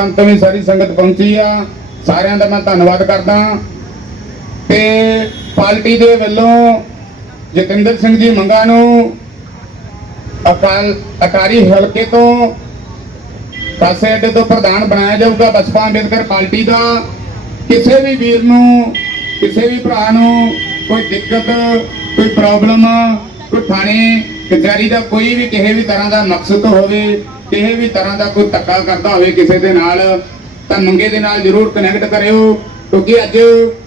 ਅੰਤ ਵੀ ਸਾਰੀ ਸੰਗਤ ਪਹੁੰਚੀ ਆ, ਸਾਰਿਆਂ ਦਾ ਮੈਂ ਧੰਨਵਾਦ ਕਰਦਾ। ਤੇ ਪਾਰਟੀ ਦੇ ਵੱਲੋਂ ਜਤਿੰਦਰ ਸਿੰਘ ਜੀ ਮੰਗਾ ਨੂੰ ਅਕਾਲੀ ਹਲਕੇ ਤੋਂ ਪਾਸੇ ਅੱਡੇ ਤੋਂ ਪ੍ਰਧਾਨ ਬਣਾਇਆ ਜਾਊਗਾ ਬਸਪਾ ਅੰਬੇਦਕਰ ਪਾਰਟੀ ਦਾ। ਕਿਸੇ ਵੀ ਵੀਰ ਨੂੰ, ਕਿਸੇ ਵੀ ਭਰਾ ਨੂੰ ਕੋਈ ਦਿੱਕਤ, ਕੋਈ ਪ੍ਰੋਬਲਮ, ਕੋਈ ਥਾਣੇ ਕਚਹਿਰੀ ਦਾ ਕੋਈ ਵੀ ਕਿਸੇ ਵੀ ਤਰ੍ਹਾਂ ਦਾ ਮਕਸਦ ਹੋਵੇ, ਕਿਸੇ ਵੀ ਤਰ੍ਹਾਂ ਦਾ ਕੋਈ ਧੱਕਾ ਕਰਦਾ ਹੋਵੇ ਕਿਸੇ ਦੇ ਨਾਲ, ਤਾਂ ਮੰਗੇ ਦੇ ਨਾਲ ਜ਼ਰੂਰ ਕਨੈਕਟ ਕਰਿਓ। ਕਿਉਂਕਿ ਅੱਜ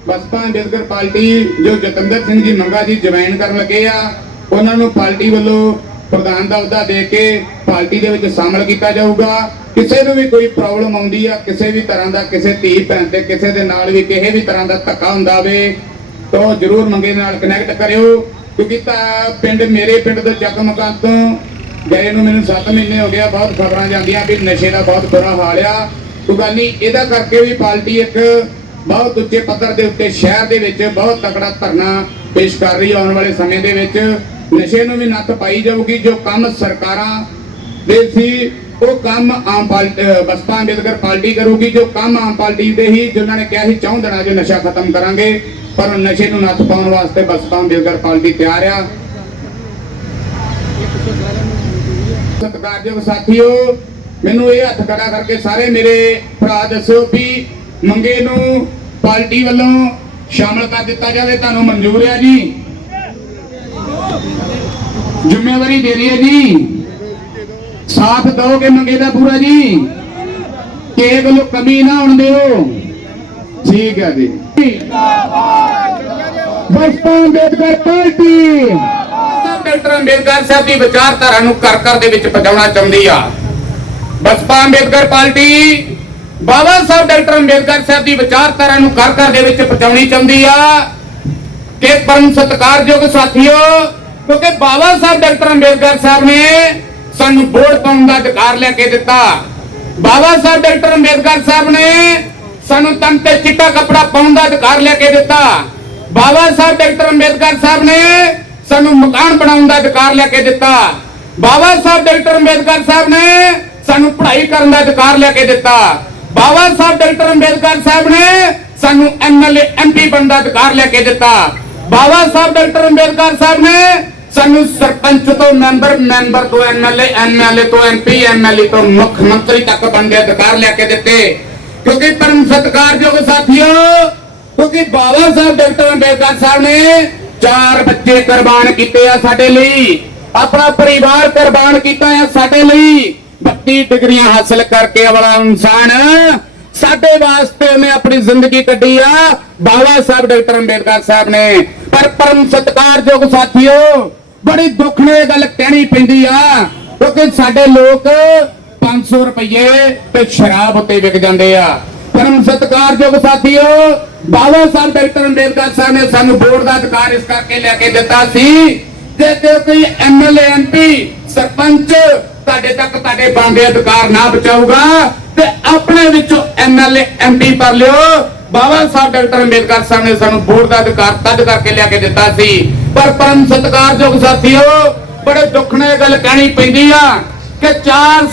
ਬਸਪਾ ਅੰਬੇਦਕਰ ਪਾਰਟੀ ਜੋ ਜਤਿੰਦਰ ਸਿੰਘ ਜੀ ਮੰਗਾ ਜੀ ਜੁਆਇਨ ਕਰਨ ਲੱਗੇ ਆ, ਉਹਨਾਂ ਨੂੰ ਪਾਰਟੀ ਵੱਲੋਂ ਪ੍ਰਧਾਨ ਦਾ ਅਹੁਦਾ ਦੇ ਕੇ ਪਾਰਟੀ ਦੇ ਵਿੱਚ ਸ਼ਾਮਲ ਕੀਤਾ ਜਾਊਗਾ। ਕਿਸੇ ਨੂੰ ਵੀ ਕੋਈ ਪ੍ਰੋਬਲਮ ਆਉਂਦੀ ਆ, ਕਿਸੇ ਵੀ ਤਰ੍ਹਾਂ ਦਾ, ਕਿਸੇ ਧੀ ਭੈਣ ਤੇ ਕਿਸੇ ਦੇ ਨਾਲ ਵੀ ਕਿਸੇ ਵੀ ਤਰ੍ਹਾਂ ਦਾ ਧੱਕਾ ਹੁੰਦਾ ਹੋਵੇ ਤਾਂ ਜ਼ਰੂਰ ਮੰਗੇ ਨਾਲ ਕਨੈਕਟ ਕਰਿਓ। ਕਿਉਂਕਿ ਤਾਂ ਪਿੰਡ, ਮੇਰੇ ਪਿੰਡ ਤੋਂ ਚੱਕ ਮਕਾਨ ਤੋਂ ਗਏ ਨੂੰ ਮੈਨੂੰ 7 ਮਹੀਨੇ ਹੋ ਗਿਆ, ਬਹੁਤ ਖਬਰਾਂ ਜਾਂਦੀਆਂ ਵੀ ਨਸ਼ੇ ਦਾ ਬਹੁਤ ਬੁਰਾ ਹਾਲ ਆ। ਕੋਈ ਗੱਲ ਨਹੀਂ, ਇਹਦਾ ਕਰਕੇ ਵੀ ਪਾਰਟੀ ਇੱਕ ਬਹੁਤ ਉੱਚੇ ਪੱਧਰ ਦੇ ਉੱਤੇ ਸ਼ਹਿਰ ਦੇ ਵਿੱਚ ਬਹੁਤ ਤਕੜਾ ਧਰਨਾ ਪੇਸ਼ ਕਰ ਰਹੀ ਹੈ। ਆਉਣ ਵਾਲੇ ਸਮੇਂ ਦੇ ਵਿੱਚ ਨਸ਼ੇ ਨੂੰ ਵੀ ਨੱਥ ਪਾਈ ਜਾਊਗੀ। ਜੋ ਕੰਮ ਸਰਕਾਰਾਂ ਦੇ ਸੀ ਉਹ ਕੰਮ ਆਮ ਪਾਰਟੀ ਬਸਪਾ ਅੰਬੇਦਕਰ ਪਾਰਟੀ ਕਰੂਗੀ। ਜੋ ਕੰਮ ਆਮ ਪਾਰਟੀ ਦੇ ਹੀ ਜਿਨ੍ਹਾਂ ਨੇ ਕਿਹਾ ਸੀ 4 ਦਿਨਾਂ 'ਚ ਨਸ਼ਾ ਖਤਮ ਕਰਾਂਗੇ, ਪਰ ਨਸ਼ੇ ਨੂੰ ਨੱਥ ਪਾਉਣ ਵਾਸਤੇ ਬਸਪਾ ਅੰਬੇਦਕਰ ਪਾਰਟੀ ਤਿਆਰ ਆ। ਸਤਿਕਾਰਯੋਗ ਸਾਥੀਓ, ਮੈਨੂੰ ਇਹ ਹੱਥ ਖੜਾ ਕਰਕੇ ਸਾਰੇ ਮੇਰੇ ਭਰਾ ਦੱਸੋ ਵੀ ਮੰਗੇ ਨੂੰ ਪਾਰਟੀ ਵੱਲੋਂ ਸ਼ਾਮਲ ਕਰ ਦਿੱਤਾ ਜਾਵੇ। ਤੁਹਾਨੂੰ ਮਨਜ਼ੂਰ ਹੈ ਜੀ? ਜ਼ਿੰਮੇਵਾਰੀ ਦੇ ਰਹੀ ਹੈ ਜੀ? ਸਾਥ ਦੋਗੇ ਮੰਗੇ ਦਾ ਪੂਰਾ ਜੀ? ਕਿਸੇ ਕੋਲੋਂ ਕਮੀ ਨਾ ਹੋਣ ਦਿਓ। ਠੀਕ ਹੈ ਜੀ। ਬਸਪਾ ਅੰਬੇਦਕਰ ਪਾਰਟੀ ਡਾਕਟਰ ਅੰਬੇਦਕਰ ਸਾਹਿਬ ਦੀ ਵਿਚਾਰਧਾਰਾ ਨੂੰ ਘਰ-ਘਰ ਦੇ ਵਿੱਚ ਪਹੁੰਚਾਉਣਾ ਚਾਹੁੰਦੀ ਆ। ਬਸਪਾ ਅੰਬੇਦਕਰ ਪਾਰਟੀ ਬਾਬਾ ਸਾਹਿਬ ਡਾਕਟਰ ਅੰਬੇਦਕਰ ਸਾਹਿਬ ਦੀ ਵਿਚਾਰਧਾਰਾ ਨੂੰ ਘਰ-ਘਰ ਦੇ ਵਿੱਚ ਪਹੁੰਚਾਉਣੀ ਚਾਹੁੰਦੀ ਆ। ਕਿ ਪਰਮ ਸਤਿਕਾਰਯੋਗ ਸਾਥੀਓ, ਕਿਉਂਕਿ ਬਾਬਾ ਸਾਹਿਬ ਡਾਕਟਰ ਅੰਬੇਦਕਰ ਸਾਹਿਬ ਨੇ ਸਾਨੂੰ ਵੋਟ ਪਾਉਣ ਦਾ ਅਧਿਕਾਰ ਲੈ ਕੇ ਦਿੱਤਾ। ਬਾਬਾ ਸਾਹਿਬ ਡਾਕਟਰ ਅੰਬੇਦਕਰ ਸਾਹਿਬ ਨੇ ਸਾਨੂੰ ਤਨ ਤੇ ਚਿੱਟਾ ਕੱਪੜਾ ਪਾਉਣ ਦਾ ਅਧਿਕਾਰ ਲੈ ਕੇ ਦਿੱਤਾ। ਬਾਬਾ ਸਾਹਿਬ ਡਾਕਟਰ ਅੰਬੇਦਕਰ ਸਾਹਿਬ ਨੇ ਸਾਨੂੰ ਮਕਾਨ ਬਣਾਉਣ ਦਾ ਅਧਿਕਾਰ ਲੈ ਕੇ ਦਿੱਤਾ। ਬਾਬਾ ਸਾਹਿਬ ਡਾਕਟਰ ਅੰਬੇਦਕਰ ਸਾਹਿਬ ਨੇ ਸਾਨੂੰ ਪੜ੍ਹਾਈ ਕਰਨ ਦਾ ਅਧਿਕਾਰ ਲੈ ਕੇ ਦਿੱਤਾ। ਬਾਬਾ ਸਾਹਿਬ ਡਾਕਟਰ ਅੰਬੇਦਕਰ ਸਾਹਿਬ ਨੇ ਸਾਨੂੰ ਐਮਐਲਏ ਐਮਪੀ ਬਣਨ ਦਾ ਅਧਿਕਾਰ ਲੈ ਕੇ ਦਿੱਤਾ। ਬਾਬਾ ਸਾਹਿਬ ਡਾਕਟਰ ਅੰਬੇਦਕਰ ਸਾਹਿਬ ਨੇ ਸਾਨੂੰ ਸਰਪੰਚ ਤੋਂ ਮੈਂਬਰ, ਮੈਂਬਰ ਤੋਂ ਐਮਐਲਏ, ਐਮਐਲਏ ਤੋਂ ਐਮਪੀ, ਐਮਐਲਏ ਤੋਂ ਮੁੱਖ ਮੰਤਰੀ ਤੱਕ ਬਣਨ ਦੇ ਅਧਿਕਾਰ ਲੈ ਕੇ ਦਿੱਤੇ। ਕਿਉਂਕਿ ਪਰਮ ਸਤਿਕਾਰਯੋਗ ਸਾਥੀਓ, ਕਿਉਂਕਿ ਬਾਬਾ ਸਾਹਿਬ ਡਾਕਟਰ ਅੰਬੇਦਕਰ ਸਾਹਿਬ ਨੇ 4 ਬੱਚੇ ਕੁਰਬਾਨ ਕੀਤੇ ਆ ਸਾਡੇ ਲਈ, ਆਪਣਾ ਪਰਿਵਾਰ ਕੁਰਬਾਨ ਕੀਤਾ ਹੈ ਸਾਡੇ ਲਈ। 32 ਡਿਗਰੀਆਂ ਹਾਸਲ ਕਰਕੇ ਵਾਲਾ ਇਨਸਾਨ ਸਾਡੇ ਵਾਸਤੇ ਉਹਨੇ ਆਪਣੀ ਜ਼ਿੰਦਗੀ ਕੱਢੀ ਆ, ਬਾਬਾ ਸਾਹਿਬ ਡਾਕਟਰ ਅੰਬੇਦਕਰ ਸਾਹਿਬ ਨੇ। ਪਰ ਪਰਮ ਸਤਿਕਾਰਯੋਗ ਸਾਥੀਓ, ਬੜੀ ਦੁੱਖ ਨਾਲ ਇਹ ਗੱਲ ਕਹਿਣੀ ਪੈਂਦੀ ਆ, ਕਿਉਂਕਿ ਸਾਡੇ ਲੋਕ 500 ਰੁਪਏ ਤੇ ਸ਼ਰਾਬ ਉੱਤੇ ਵਿਕ ਜਾਂਦੇ ਆ। ਪਰਮ ਸਤਿਕਾਰਯੋਗ ਸਾਥੀਓ, ਬਾਬਾ ਸਾਹਿਬ ਡਾਕਟਰ ਅੰਬੇਦਕਰ ਸਾਹਿਬ ਨੇ ਸਾਨੂੰ ਵੋਟ ਦਾ ਅਧਿਕਾਰ ਇਸ ਕਰਕੇ ਲੈ ਕੇ ਦਿੱਤਾ ਸੀ ਜੇ ਕੋਈ ਐਮਐਲਏ, ਐਮਪੀ, ਸਰਪੰਚ ਤੁਹਾਡੇ ਤੱਕ ਤੁਹਾਡੇ ਬਣਦੇ ਅਧਿਕਾਰ ਨਾ ਬਚਾਊਗਾ ਤੇ ਆਪਣੇ ਵਿੱਚੋਂ ਐਮਐਲਏ, ਐਮਪੀ ਪਰ ਲਿਓ। ਬਾਬਾ ਸਾਹਿਬ ਡਾਕਟਰ ਅੰਬੇਦਕਰ ਸਾਹਿਬ ਨੇ ਸਾਨੂੰ ਵੋਟ ਦਾ ਅਧਿਕਾਰ ਤਦ ਕਰਕੇ ਲਿਆ ਕੇ ਦਿੱਤਾ ਸੀ। ਪਰ ਪਰਮ ਸਤਿਕਾਰਯੋਗ ਸਾਥੀਓ, ਬੜੇ ਦੁੱਖ ਨਾਲ ਇਹ ਗੱਲ ਕਹਿਣੀ ਪੈਂਦੀ ਆ ਕਿ 4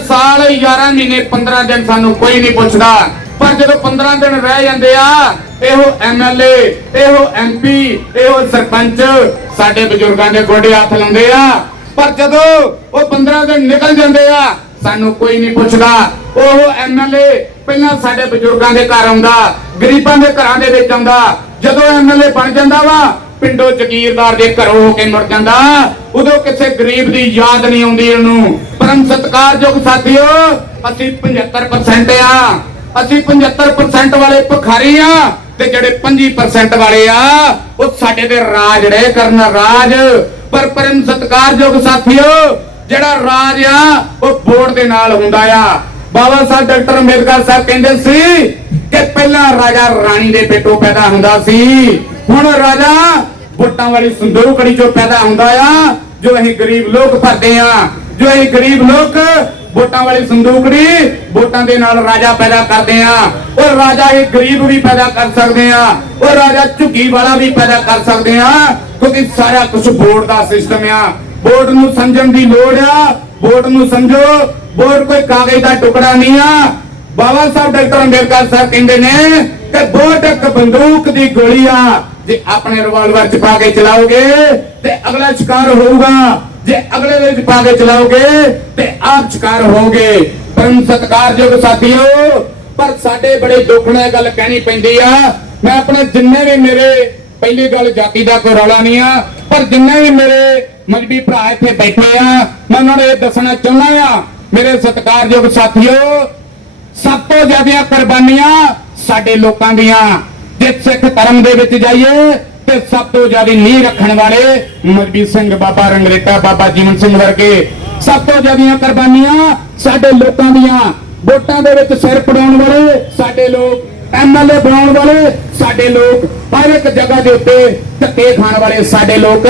ਸਾਲ 11 ਮਹੀਨੇ 15 ਦਿਨ ਸਾਨੂੰ ਕੋਈ ਨਹੀਂ ਪੁੱਛਦਾ, ਪਰ ਜਦੋਂ 15 ਦਿਨ ਰਹਿ ਜਾਂਦੇ ਆ, ਇਹੋ ਐਮਐਲਏ, ਇਹੋ ਐਮਪੀ, ਇਹੋ ਸਰਪੰਚ ਸਾਡੇ ਬਜ਼ੁਰਗਾਂ ਦੇ ਗੋਡੇ ਹੱਥ ਲਾਉਂਦੇ ਆ। ਪਰ ਜਦੋਂ ਉਹ 15 ਦਿਨ ਨਿਕਲ ਜਾਂਦੇ ਆ, ਸਾਨੂੰ ਕੋਈ ਨਹੀਂ ਪੁੱਛਦਾ। ਉਹ ਐਮਐਲਏ ਪਹਿਲਾਂ ਸਾਡੇ ਬਜ਼ੁਰਗਾਂ ਦੇ ਘਰ ਆਉਂਦਾ, ਗਰੀਬਾਂ ਦੇ ਘਰਾਂ ਦੇ ਵਿੱਚ ਆਉਂਦਾ। ਜਦੋਂ ਐਮਐਲਏ ਬਣ ਜਾਂਦਾ ਵਾ, ਪਿੰਡੋਂ ਜ਼ਗੀਰਦਾਰ ਦੇ ਘਰੋਂ ਹੋ ਕੇ ਮੁੜ ਜਾਂਦਾ, ਉਦੋਂ ਕਿਸੇ ਗਰੀਬ ਦੀ ਯਾਦ ਨਹੀਂ ਆਉਂਦੀ ਉਹਨੂੰ। ਪਰਮ ਸਤਿਕਾਰਯੋਗ ਸਾਥੀਓ, ਅਸੀਂ 75% ਆ, ਅਸੀਂ 75% ਵਾਲੇ ਭਿਖਾਰੀ ਆ ਤੇ ਜਿਹੜੇ 25% ਵਾਲੇ ਆ ਉਹ ਸਾਡੇ ਤੇ ਰਾਜ ਰਹੇ ਕਰਨ ਰਾਜ। ਪਰ ਪਰਮ ਸਤਿਕਾਰਯੋਗ ਸਾਥੀਓ, ਜਿਹੜਾ ਰਾਜ ਆ ਉਹ ਵੋਟ ਦੇ ਨਾਲ ਹੁੰਦਾ ਆ। ਬਾਬਾ ਸਾਹਿਬ ਡਾਕਟਰ ਅੰਬੇਦਕਰ ਸਾਹਿਬ ਕਹਿੰਦੇ ਸੀ ਕਿ ਪਹਿਲਾਂ ਰਾਜਾ ਰਾਣੀ ਦੇ ਪੇਟੋਂ ਪੈਦਾ ਹੁੰਦਾ ਸੀ, ਹੁਣ ਰਾਜਾ ਵੋਟਾਂ ਵਾਲੀ ਸੰਦੂਕੜੀ ਚੋਂ ਪੈਦਾ ਹੁੰਦਾ ਆ। ਜੋ ਅਸੀਂ ਗਰੀਬ ਲੋਕ ਭਰਦੇ ਆ, ਜੋ ਅਸੀਂ ਗਰੀਬ ਲੋਕ ਵੋਟਾਂ ਵਾਲੀ ਸੰਦੂਕੜੀ, ਵੋਟਾਂ ਦੇ ਨਾਲ ਰਾਜਾ ਪੈਦਾ ਕਰਦੇ ਆ। ਉਹ ਰਾਜਾ ਹੀ ਗਰੀਬ ਵੀ ਪੈਦਾ ਕਰ ਸਕਦੇ ਆ, ਉਹ ਰਾਜਾ ਝੁੱਗੀ ਵਾਲਾ ਵੀ ਪੈਦਾ ਕਰ ਸਕਦੇ ਆ, ਕਿਉਂਕਿ ਸਾਰਾ ਕੁਝ ਵੋਟ ਦਾ ਸਿਸਟਮ ਆ। ਵੋਟ ਨੂੰ ਸਮਝਣ ਦੀ ਲੋੜ ਆ, ਵੋਟ ਨੂੰ ਸਮਝੋ। ਵੋਟ ਕੋਈ ਕਾਗਜ਼ ਦਾ ਟੁਕੜਾ ਨਹੀਂ ਆ। ਬਾਬਾ ਸਾਹਿਬ ਡਾਕਟਰ ਅੰਬੇਦਕਰ ਸਾਹਿਬ ਕਹਿੰਦੇ ਨੇ ਕਿ ਵੋਟ ਇੱਕ ਬੰਦੂਕ ਦੀ ਗੋਲੀ ਆ, ਜੇ ਆਪਣੇ ਰਿਵਾਲਵਰ ਚ ਪਾ ਕੇ ਚਲਾਓਗੇ ਤੇ ਅਗਲਾ ਸ਼ਿਕਾਰ ਹੋਊਗਾ, ਜੇ ਅਗਲੇ ਦੇ ਵਿੱਚ ਪਾ ਕੇ ਚਲਾਓਗੇ ਤੇ ਆਪ ਸ਼ਿਕਾਰ ਹੋਵੋਗੇ। ਪਰਮ ਸਤਿਕਾਰਯੋਗ ਸਾਥੀਓ, ਪਰ ਸਾਡੇ ਬੜੇ ਦੁੱਖ ਨਾਲ ਗੱਲ ਕਹਿਣੀ ਪੈਂਦੀ ਆ। ਮੈਂ ਆਪਣੇ ਜਿੰਨੇ ਵੀ ਮੇਰੇ ਪਹਿਲੀ ਗੱਲ ਜਾਤੀ ਦਾ ਕੋਈ ਰੌਲਾ ਨਹੀਂ ਆ, ਪਰ ਜਿੰਨੇ ਵੀ ਮੇਰੇ ਮਜਬੀ ਭਰਾ ਇੱਥੇ ਬੈਠੇ ਆ ਮੈਂ ਉਹਨਾਂ ਨੂੰ ਇਹ ਦੱਸਣਾ ਚਾਹੁੰਦਾ ਆ ਮੇਰੇ ਸਤਿਕਾਰਯੋਗ ਸਾਥੀਓ, ਸਭ ਤੋਂ ਜ਼ਿਆਦਾ ਕੁਰਬਾਨੀਆਂ ਸਾਡੇ ਲੋਕਾਂ ਦੀਆਂ। ਜੇ ਸਿੱਖ ਧਰਮ ਦੇ ਵਿੱਚ ਜਾਈਏ ਤੇ ਸਭ ਤੋਂ ਜ਼ਿਆਦਾ ਨੀਂਹ ਰੱਖਣ ਵਾਲੇ ਮਜਬੀ ਸਿੰਘ, ਬਾਬਾ ਰੰਗਰੇਟਾ, ਬਾਬਾ ਜੀਵਨ ਸਿੰਘ ਵਰਗੇ ਸਭ ਤੋਂ ਜ਼ਿਆਦੀਆਂ ਕੁਰਬਾਨੀਆਂ ਸਾਡੇ ਲੋਕਾਂ ਦੀਆਂ। ਵੋਟਾਂ ਦੇ ਵਿੱਚ ਸਿਰ ਪੜਾਉਣ ਵਾਲੇ ਸਾਡੇ ਲੋਕ, ਐਮਐਲਏ ਬਣਾਉਣ ਵਾਲੇ ਸਾਡੇ ਲੋਕ, ਹਰ ਇੱਕ ਜਗ੍ਹਾ ਦੇ ਉੱਤੇ ਧੱਕੇ ਖਾਣ ਵਾਲੇ ਸਾਡੇ ਲੋਕ।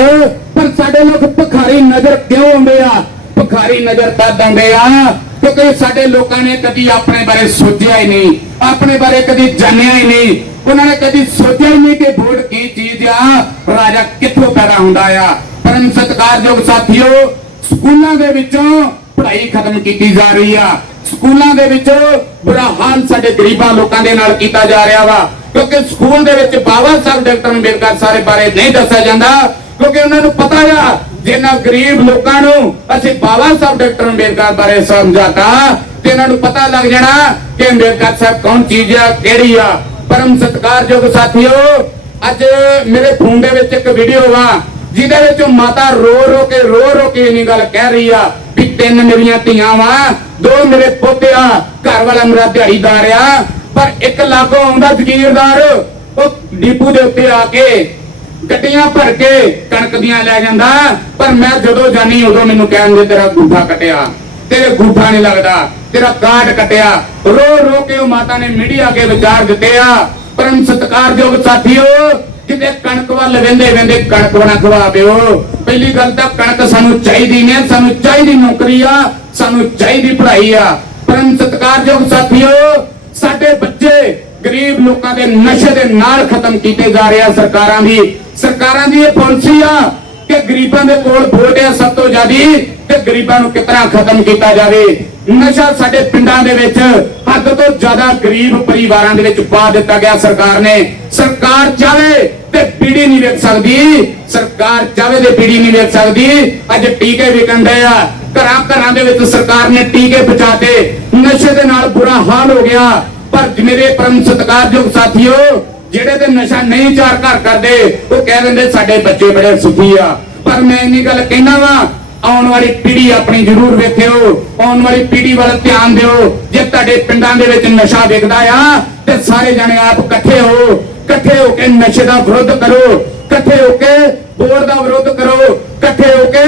ਪਰ ਸਾਡੇ ਲੋਕ ਭਿਖਾਰੀ ਨਜ਼ਰ ਕਿਉਂ ਆਉਂਦੇ ਆ? ਭਿਖਾਰੀ ਨਜ਼ਰ ਤਦ ਆਉਂਦੇ ਆ ਕਿਉਂਕਿ ਸਾਡੇ ਲੋਕਾਂ ਨੇ ਕਦੀ ਆਪਣੇ ਬਾਰੇ ਸੋਚਿਆ ਹੀ ਨਹੀਂ, ਆਪਣੇ ਬਾਰੇ ਕਦੀ ਜਾਣਿਆ ਹੀ ਨਹੀਂ। ਉਹਨਾਂ ਨੇ ਕਦੀ ਸੋਚਿਆ ਹੀ ਨਹੀਂ ਕਿ ਵੋਟ ਕੀ ਚੀਜ਼ ਆ, ਰਾਜਾ ਕਿੱਥੋਂ ਪੈਦਾ ਹੁੰਦਾ ਆ। ਪਰਮ ਸਤਿਕਾਰਯੋਗ ਸਾਥੀਓ, ਸਕੂਲਾਂ ਦੇ ਵਿੱਚੋਂ ਪੜ੍ਹਾਈ ਖਤਮ ਕੀਤੀ ਜਾ ਰਹੀ ਆ। ਸਕੂਲਾਂ ਦੇ ਵਿੱਚ ਬੁਰਾ ਹਾਲ ਸਾਡੇ ਗਰੀਬਾਂ ਲੋਕਾਂ ਦੇ ਨਾਲ ਕੀਤਾ ਜਾ ਰਿਹਾ ਵਾ, ਕਿਉਂਕਿ ਸਕੂਲ ਦੇ ਵਿੱਚ ਬਾਬਾ ਸਾਹਿਬ ਡਾਕਟਰ ਅੰਬੇਦਕਰ ਸਾਹਿਬ ਬਾਰੇ ਨਹੀਂ ਦੱਸਿਆ ਜਾਂਦਾ, ਕਿਉਂਕਿ ਉਹਨਾਂ ਨੂੰ ਪਤਾ ਆ ਜਿਨ੍ਹਾਂ ਗਰੀਬ ਲੋਕਾਂ ਨੂੰ ਅਸੀਂ ਬਾਬਾ ਸਾਹਿਬ ਡਾਕਟਰ ਅੰਬੇਦਕਰ ਬਾਰੇ ਸਮਝਾਤਾ ਤੇ ਇਹਨਾਂ ਨੂੰ ਪਤਾ ਲੱਗ ਜਾਣਾ ਕਿ ਅੰਬੇਦਕਰ ਸਾਹਿਬ ਕੌਣ ਚੀਜ਼ ਆ, ਕਿਹੜੀ ਆ। ਪਰਮ ਸਤਿਕਾਰਯੋਗ ਸਾਥੀਓ, ਅੱਜ ਮੇਰੇ ਫੋਨ ਦੇ ਵਿੱਚ ਇੱਕ ਵੀਡੀਓ ਵਾ ਜਿਹਦੇ ਵਿੱਚ ਮਾਤਾ ਰੋ ਰੋ ਕੇ ਇਹ ਗੱਲ ਕਹਿ ਰਹੀ ਆ ਵੀ 3 ਮੇਰੀਆਂ ਧੀਆਂ ਵਾ, 2 ਮੇਰੇ ਪੋਤੇ ਆ, ਘਰ ਵਾਲਾ ਮੇਰਾ ਦਿਹਾੜੀਦਾਰ ਆ। ਪਰ ਇੱਕ ਲਾਗੋਂ ਆਉਂਦਾ ਜ਼ਗੀਰਦਾਰ, ਉਹ ਡੀਪੂ ਦੇ ਉੱਤੇ ਆ ਕੇ ਗੱਡੀਆਂ ਭਰ ਕੇ ਕਣਕ ਦੀਆਂ ਲੈ ਜਾਂਦਾ, ਪਰ ਮੈਂ ਜਦੋਂ ਜਾਨੀ ਉਦੋਂ ਮੈਨੂੰ ਕਹਿੰਦੇ ਤੇਰਾ ਗੂਠਾ ਕੱਟਿਆ, ਤੇਰੇ ਗੂਠਾ ਨਹੀਂ ਲੱਗਦਾ, ਤੇਰਾ ਕਾਰਡ ਕੱਟਿਆ। ਰੋ ਕੇ ਉਹ ਮਾਤਾ ਨੇ ਮੀਡੀਆ ਅੱਗੇ ਵਿਚਾਰ ਦਿੱਤੇ ਆ। ਪਰਮ ਸਤਿਕਾਰਯੋਗ ਸਾਥੀਓ, ਕਿਤੇ ਕਣਕ ਵੱਲ ਵੇਂਦੇ ਕਣਕ ਬਣਾ ਖਵਾ ਦਿਓ। ਪਹਿਲੀ ਗੱਲ ਤਾਂ ਕਣਕ ਸਾਨੂੰ ਚਾਹੀਦੀ ਨਹੀਂ, ਸਾਨੂੰ ਚਾਹੀਦੀ ਨੌਕਰੀ ਆ, ਸਾਨੂੰ ਚਾਹੀਦੀ ਪੜ੍ਹਾਈ ਆ। ਪਰਮ ਸਤਿਕਾਰਯੋਗ ਸਾਥੀਓ, ਸਾਡੇ ਬੱਚੇ ਗਰੀਬ ਲੋਕਾਂ ਦੇ ਨਸ਼ੇ ਦੇ ਨਾਲ ਖਤਮ ਕੀਤੇ ਜਾ ਰਹੇ ਆ। ਸਰਕਾਰਾਂ ਦੀ ਇਹ ਪਾਲਿਸੀ ਆ ਕਿ ਗਰੀਬਾਂ ਦੇ ਕੋਲ ਵੋਟ ਆ ਸਭ ਤੋਂ ਜ਼ਿਆਦੀ, ਤੇ ਗਰੀਬਾਂ ਨੂੰ ਕਿਤਨਾ ਖਤਮ ਕੀਤਾ ਜਾਵੇ। ਨਸ਼ਾ ਸਾਡੇ ਪਿੰਡਾਂ ਦੇ ਵਿੱਚ ਹੱਦ ਤੋਂ ਜ਼ਿਆਦਾ ਗਰੀਬ ਪਰਿਵਾਰਾਂ ਦੇ ਵਿੱਚ ਪਾ ਦਿੱਤਾ ਗਿਆ ਸਰਕਾਰ ਨੇ। ਸਰਕਾਰ ਚਾਹੇ ਤੇ ਬੀੜੀ ਨਹੀਂ ਵੇਚ ਸਕਦੀ, ਸਰਕਾਰ ਚਾਹੇ ਤੇ ਬੀੜੀ ਨਹੀਂ ਵੇਚ ਸਕਦੀ। ਅੱਜ ਟੀਕੇ ਵਿਕਣ ਡਏ ਆ, ਘਰਾਂ ਦੇ ਵਿੱਚ ਸਰਕਾਰ ਨੇ ਟੀਕੇ ਪਹੁੰਚਾਤੇ, ਨਸ਼ੇ ਦੇ ਨਾਲ ਬੁਰਾ ਹਾਲ ਹੋ ਗਿਆ। ਪਰ ਮੇਰੇ ਪਰਮ ਸਤਿਕਾਰਯੋਗ ਸਾਥੀਓ, ਜਿਹੜੇ ਤੇ ਨਸ਼ਾ ਨਹੀਂ ਚਾਰ ਘਰ ਕਰਦੇ ਉਹ ਕਹਿ ਦਿੰਦੇ ਸਾਡੇ ਬੱਚੇ ਬੜੇ ਸੁਖੀ ਆ। ਪਰ ਮੈਂ ਇੰਨੀ ਗੱਲ ਕਹਿਣਾ ਵਾ, ਆਉਣ ਵਾਲੀ ਪੀੜ੍ਹੀ ਆਪਣੀ ਜ਼ਰੂਰ ਵੇਖਿਓ, ਆਉਣ ਵਾਲੀ ਪੀੜ੍ਹੀ ਵੱਲ ਧਿਆਨ ਦਿਓ। ਜੇ ਤੁਹਾਡੇ ਪਿੰਡਾਂ ਦੇ ਵਿੱਚ ਨਸ਼ਾ ਵਿਕਦਾ ਆ ਤੇ ਸਾਰੇ ਜਣੇ ਆਪ ਇਕੱਠੇ ਹੋ ਕੇ ਨਸ਼ੇ ਦਾ ਵਿਰੋਧ ਕਰੋ, ਇਕੱਠੇ ਹੋ ਕੇ ਵੋਟ ਦਾ ਵਿਰੋਧ ਕਰੋ, ਇਕੱਠੇ ਹੋ ਕੇ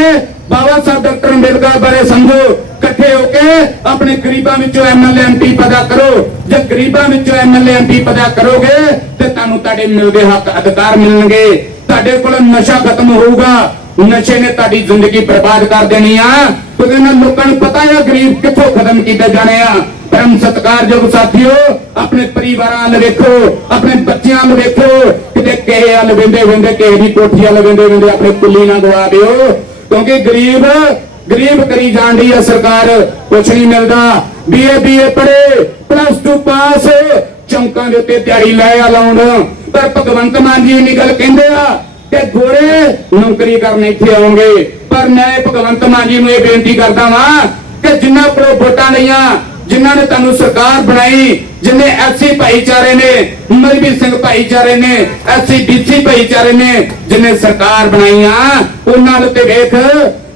ਬਾਬਾ ਸਾਹਿਬ ਡਾਕਟਰ ਅੰਬੇਦਕਰ ਬਾਰੇ ਸਮਝੋ, ਇਕੱਠੇ ਹੋ ਕੇ ਆਪਣੇ ਗਰੀਬਾਂ ਵਿੱਚੋਂ ਐਮਐਲਏ ਐਮਪੀ ਪੈਦਾ ਕਰੋ। ਜੇ ਗਰੀਬਾਂ ਵਿੱਚੋਂ ਐਮਐਲਏ ਐਮਪੀ ਪੈਦਾ ਕਰੋਗੇ ਤੇ ਤੁਹਾਨੂੰ ਤੁਹਾਡੇ ਮਿਲਦੇ ਹੱਕ ਅਧਿਕਾਰ ਮਿਲਣਗੇ, ਤੁਹਾਡੇ ਕੋਲ ਨਸ਼ਾ ਖਤਮ ਹੋਊਗਾ। ਨਸ਼ੇ ਨੇ ਤੁਹਾਡੀ ਜ਼ਿੰਦਗੀ ਬਰਬਾਦ ਕਰ ਦੇਣੀ ਆ, ਕਿਉਂਕਿ ਇਹਨਾਂ ਲੋਕਾਂ ਨੂੰ ਪਤਾ ਆ ਗਰੀਬ ਕਿੱਥੋਂ ਖਤਮ ਕੀਤੇ ਜਾਣੇ ਆ। ਪਰਮ ਸਤਿਕਾਰਯੋਗ ਸਾਥੀਓ, ਆਪਣੇ ਪਰਿਵਾਰਾਂ ਵੱਲ ਵੇਖੋ, ਆਪਣੇ ਬੱਚਿਆਂ ਵੱਲ ਵੇਖੋ, ਕਿਤੇ ਕਿਸੇ ਵੱਲ ਵੇਂਦੇ ਕਿਸੇ ਦੀ ਕੋਠੀ ਵੱਲ ਵੇਂਦੇ ਆਪਣੀ ਕੁੱਲੀ ਨਾ ਗਵਾ ਦਿਓ, ਕਿਉਂਕਿ ਗਰੀਬ ਕਰੀ ਜਾਂਦੀ ਆ ਸਰਕਾਰ, ਕੁਛ ਨਹੀਂ ਮਿਲਦਾ। BA ਪੜ੍ਹੇ, +2 ਪਾਸ, ਚੌਂਕਾਂ ਦੇ ਉੱਤੇ ਦਿਹਾੜੀ ਲੈ ਲਾਉਣ। ਪਰ ਭਗਵੰਤ ਮਾਨ ਜੀ ਇਹ ਗੱਲ ਕਹਿੰਦੇ ਆ ਕਿ ਗੋਰੇ ਨੌਕਰੀ ਕਰਨ ਇੱਥੇ ਆਉਣਗੇ। ਪਰ ਮੈਂ ਭਗਵੰਤ ਮਾਨ ਜੀ ਨੂੰ ਇਹ ਬੇਨਤੀ ਕਰਦਾ ਵਾਂ ਕਿ ਜਿਨ੍ਹਾਂ ਕੋਲੋਂ ਵੋਟਾਂ ਲਈਆਂ, ਜਿਨ੍ਹਾਂ ਨੇ ਤੁਹਾਨੂੰ ਸਰਕਾਰ ਬਣਾਈ, ਜਿਨੇ SC ਭਾਈਚਾਰੇ ਨੇ, ਮਲਵੀ ਸਿੰਘ ਭਾਈਚਾਰੇ ਨੇ, SC BC ਭਾਈਚਾਰੇ ਨੇ ਜਿਨੇ ਸਰਕਾਰ ਬਣਾਈਆਂ, ਉਹਨਾਂ ਦੇ ਵੇਖ,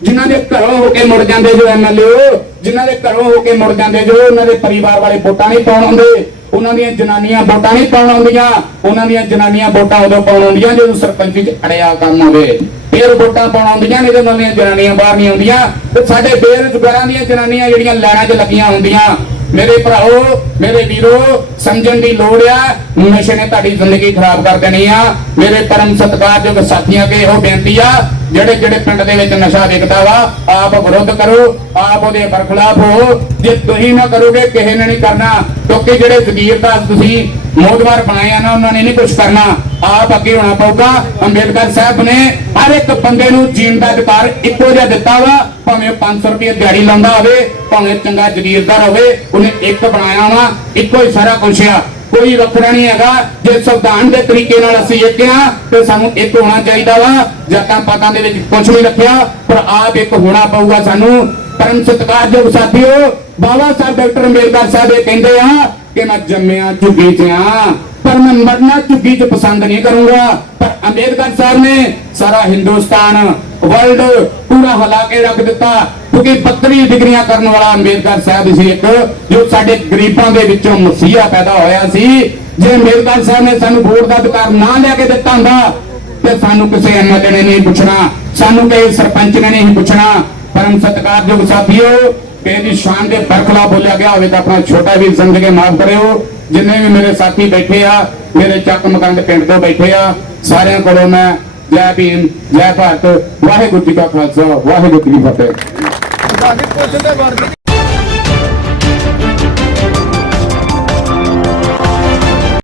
ਜਿਨ੍ਹਾਂ ਦੇ ਘਰੋਂ ਹੋ ਕੇ ਮੁੜ ਜਾਂਦੇ ਜੋ MLA, ਜਿਨ੍ਹਾਂ ਦੇ ਘਰੋਂ ਹੋ ਕੇ ਮੁੜ ਜਾਂਦੇ ਜੋ, ਉਹਨਾਂ ਦੇ ਪਰਿਵਾਰ ਵਾਲੇ ਵੋਟਾਂ ਨਹੀਂ ਪਾਉਣ ਆਉਂਦੇ, ਉਹਨਾਂ ਦੀਆਂ ਜਨਾਨੀਆਂ ਵੋਟਾਂ ਨਹੀਂ ਪਾਉਣ ਆਉਂਦੀਆਂ। ਉਹਨਾਂ ਦੀਆਂ ਜਨਾਨੀਆਂ ਵੋਟਾਂ ਉਦੋਂ ਪਾਉਣ ਆਉਂਦੀਆਂ ਜਦੋਂ ਸਰਪੰਚੀ 'ਚ ਅੜਿਆ ਕੰਮ ਹੋਵੇ, ਫਿਰ ਵੋਟਾਂ ਪਾਉਣ ਆਉਂਦੀਆਂ, ਨਹੀਂ ਤਾਂ ਉਹਨਾਂ ਦੀਆਂ ਜਨਾਨੀਆਂ ਬਾਹਰ ਨਹੀਂ ਆਉਂਦੀਆਂ। ਤੇ ਸਾਡੇ ਬੇਰੁਜ਼ਗਾਰਾਂ ਦੀਆਂ ਜਨਾਨੀਆਂ ਜਿਹੜੀਆਂ ਲਾਈਨਾਂ 'ਚ ਲੱਗੀਆਂ ਹੁੰਦੀਆਂ, ਮੇਰੇ ਭਰਾਓ, ਮੇਰੇ ਵੀਰੋ, ਸਮਝਣ ਦੀ ਲੋੜ ਆ। ਨਸ਼ੇ ਨੇ ਤੁਹਾਡੀ ਜ਼ਿੰਦਗੀ ਖਰਾਬ ਕਰ ਦੇਣੀ ਆ। ਮੇਰੇ ਪਰਮ ਸਤਿਕਾਰਯੋਗ ਸਾਥੀਆਂ ਕੇ ਇਹੋ ਬੇਨਤੀ ਆ, ਜਿਹੜੇ ਪਿੰਡ ਦੇ ਵਿੱਚ ਨਸ਼ਾ ਵਿਕਦਾ ਵਾ, ਆਪ ਵਿਰੋਧ ਕਰੋ, ਆਪ ਉਹਦੇ ਬਰਖਲਾਫ ਹੋ। ਜੇ ਤੁਸੀਂ ਨਾ ਕਰੋਗੇ ਕਿਸੇ ਨੇ ਨਹੀਂ ਕਰਨਾ, ਕਿਉਂਕਿ ਜਿਹੜੇ ਜ਼ਗੀਰਦਾਰ ਤੁਸੀਂ ਮੋਦਵਾਰ ਬਣਾਏ ਆ ਨਾ, ਉਹਨਾਂ ਨੇ ਨਹੀਂ ਕੁਝ ਕਰਨਾ। ਆਪ ਅੱਗੇ ਹੋਣਾ ਪਊਗਾ। ਅੰਬੇਦਕਰ ਸਾਹਿਬ ਨੇ ਹਰ ਇੱਕ ਬੰਦੇ ਨੂੰ ਜੀਣ ਦਾ ਅਧਿਕਾਰ ਇੱਕੋ ਜਿਹਾ ਦਿੱਤਾ ਵਾ, ਭਾਵੇਂ 500 ਰੁਪਏ ਦਿਹਾੜੀ ਲਾਉਂਦਾ ਹੋਵੇ, ਭਾਵੇਂ ਚੰਗਾ ਜ਼ਗੀਰਦਾਰ ਹੋਵੇ, ਉਹਨੇ ਇੱਕ ਬਣਾਇਆ ਵਾ, ਇੱਕੋ ਹੀ ਸਾਰਾ ਕੁਛ ਆ, ਕੋਈ ਵੱਖਰਾ ਨਹੀਂ ਹੈਗਾ। ਜੇ ਸੰਵਿਧਾਨ ਦੇ ਤਰੀਕੇ ਨਾਲ ਅਸੀਂ ਇੱਕ ਆ ਤੇ ਸਾਨੂੰ ਇੱਕ ਹੋਣਾ ਚਾਹੀਦਾ ਵਾ। ਜਾਤਾਂ ਪਾਤਾਂ ਦੇ ਵਿੱਚ ਕੁਝ ਨਹੀਂ ਰੱਖਿਆ, ਪਰ ਆਪ ਇੱਕ ਹੋਣਾ ਪਊਗਾ ਸਾਨੂੰ। ਪਰਮ ਸਤਿਕਾਰਯੋਗ ਸਾਥੀਓ, ਬਾਬਾ ਸਾਹਿਬ ਡਾਕਟਰ ਅੰਬੇਦਕਰ ਸਾਹਿਬ ਇਹ ਕਹਿੰਦੇ ਆ ਕਿ ਮੈਂ ਜੰਮਿਆ ਝੁੱਗੀ 'ਚ ਆ, ਪਰ ਮੈਂ ਮਰਨਾ ਝੁੱਗੀ 'ਚ ਪਸੰਦ ਨਹੀਂ ਕਰੂੰਗਾ। ਪਰ ਅੰਬੇਦਕਰ ਸਾਹਿਬ ਨੇ ਸਾਰਾ ਹਿੰਦੁਸਤਾਨ ਵਰਲਡ ਪੂਰਾ ਹਿਲਾ ਕੇ ਰੱਖ ਦਿੱਤਾ, ਕਿਉਂਕਿ 32 ਡਿਗਰੀਆਂ ਕਰਨ ਵਾਲਾ ਅੰਬੇਦਕਰ ਸਾਹਿਬ ਸੀ ਇੱਕ, ਜੋ ਸਾਡੇ ਗਰੀਬਾਂ ਦੇ ਵਿੱਚੋਂ ਮਸੀਹਾ ਪੈਦਾ ਹੋਇਆ ਸੀ। ਜੇ ਅੰਬੇਦਕਰ ਸਾਹਿਬ ਨੇ ਸਾਨੂੰ ਵੋਟ ਦਾ ਅਧਿਕਾਰ ਨਾ ਲਿਆ ਕੇ ਦਿੱਤਾ ਹੁੰਦਾ ਤੇ ਸਾਨੂੰ ਕਿਸੇ ਐਮਐਲਏ ਨੇ ਨਹੀਂ ਪੁੱਛਣਾ, ਸਾਨੂੰ ਕਿਸੇ ਸਰਪੰਚ ਨੇ ਨਹੀਂ ਪੁੱਛਣਾ। ਪਰਮ ਸਤਿਕਾਰਯੋਗ ਸਾਥੀਓ, ਇਹਦੀ ਸ਼ਾਨ ਦੇ ਬਰਖਲਾ ਬੋਲਿਆ ਗਿਆ ਹੋਵੇ ਤਾਂ ਆਪਣਾ ਛੋਟਾ ਵੀ ਸਮਝ ਕੇ ਮਾਫ ਕਰਿਓ। ਜਿੰਨੇ ਵੀ ਮੇਰੇ ਸਾਥੀ ਬੈਠੇ ਆ, ਮੇਰੇ ਚੱਕ ਮਕੰਦ ਪਿੰਡ ਤੋਂ ਬੈਠੇ ਆ, ਸਾਰਿਆਂ ਕੋਲੋਂ ਮੈਂ ਜੈ ਭੀਮ, ਜੈ ਭਾਰਤ, ਵਾਹਿਗੁਰੂ ਜੀ ਕਾ ਖਾਲਸਾ, ਵਾਹਿਗੁਰੂ ਜੀ ਕੀ ਫਤਿਹ।